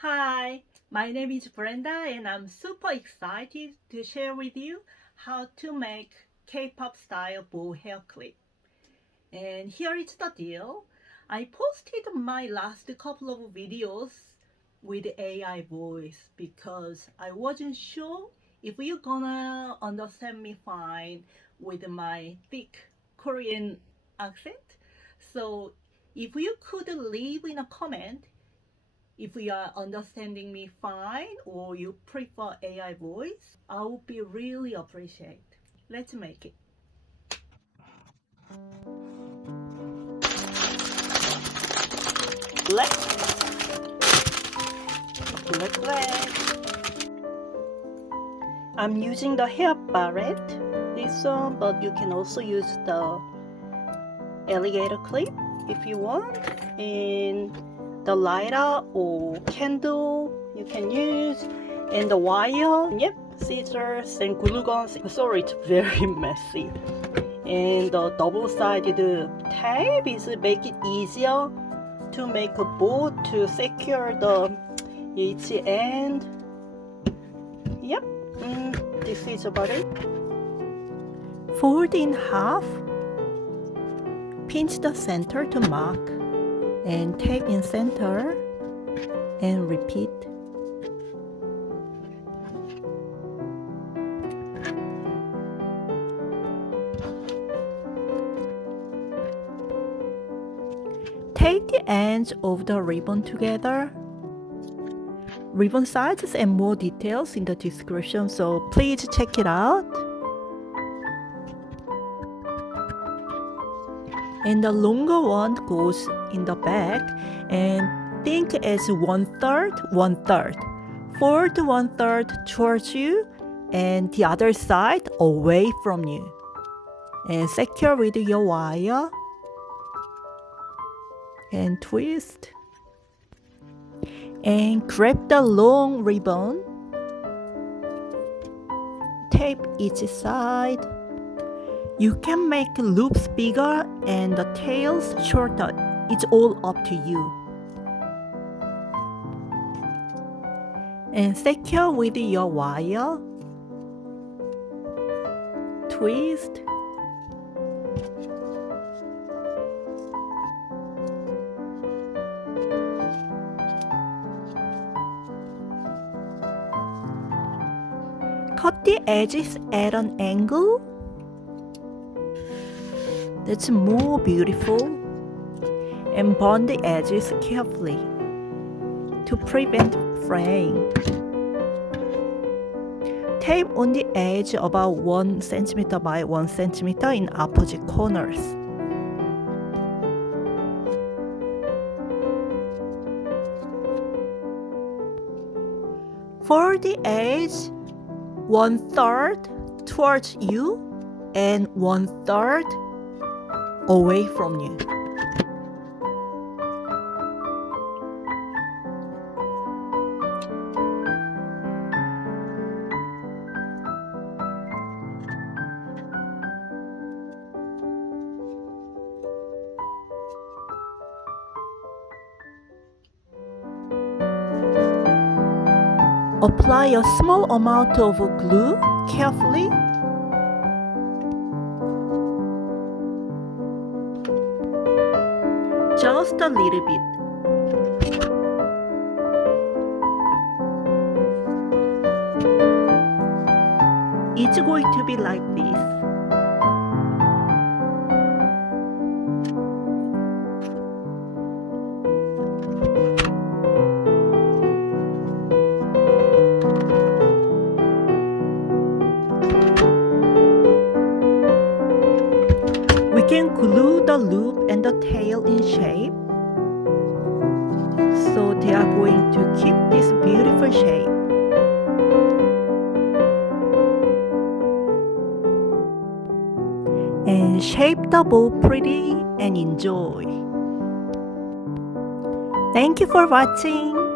Hi, my name is Brenda and I'm super excited to share with you how to make K-pop style bow hair clip. And here is the deal. I posted my last couple of videos with AI voice because I wasn't sure if you're gonna understand me fine with my thick Korean accent. So if you could leave in a comment if you are understanding me fine or you prefer AI voice, I would be really appreciate. Let's make it. Black, black. I'm using the hair barrette, this one, but you can also use the alligator clip if you want. And the lighter or candle you can use, and the wire, yep, scissors and glue guns. Sorry, it's very messy. And the double-sided tape is make it easier to make a bow to secure the each end. Yep, this is about it. Fold in half, pinch the center to mark, and tape in center, and repeat. Take the ends of the ribbon together. Ribbon sizes and more details in the description, so please check it out. And the longer one goes in the back, and think as 1/3, 1/3. Fold 1/3 towards you and the other side away from you. And secure with your wire. And twist. And grab the long ribbon. Tape each side. You can make loops bigger and the tails shorter. It's all up to you. And secure with your wire. Twist. Cut the edges at an angle. That's more beautiful. And burn the edges carefully to prevent fraying. Tape on the edge about 1 cm by 1 cm in opposite corners. For the edge, 1/3 towards you and 1/3 away from you. Apply a small amount of glue carefully. Just a little bit. It's going to be like this. We can glue the loop and the tail in shape. So they are going to keep this beautiful shape. And shape the bow pretty and enjoy. Thank you for watching.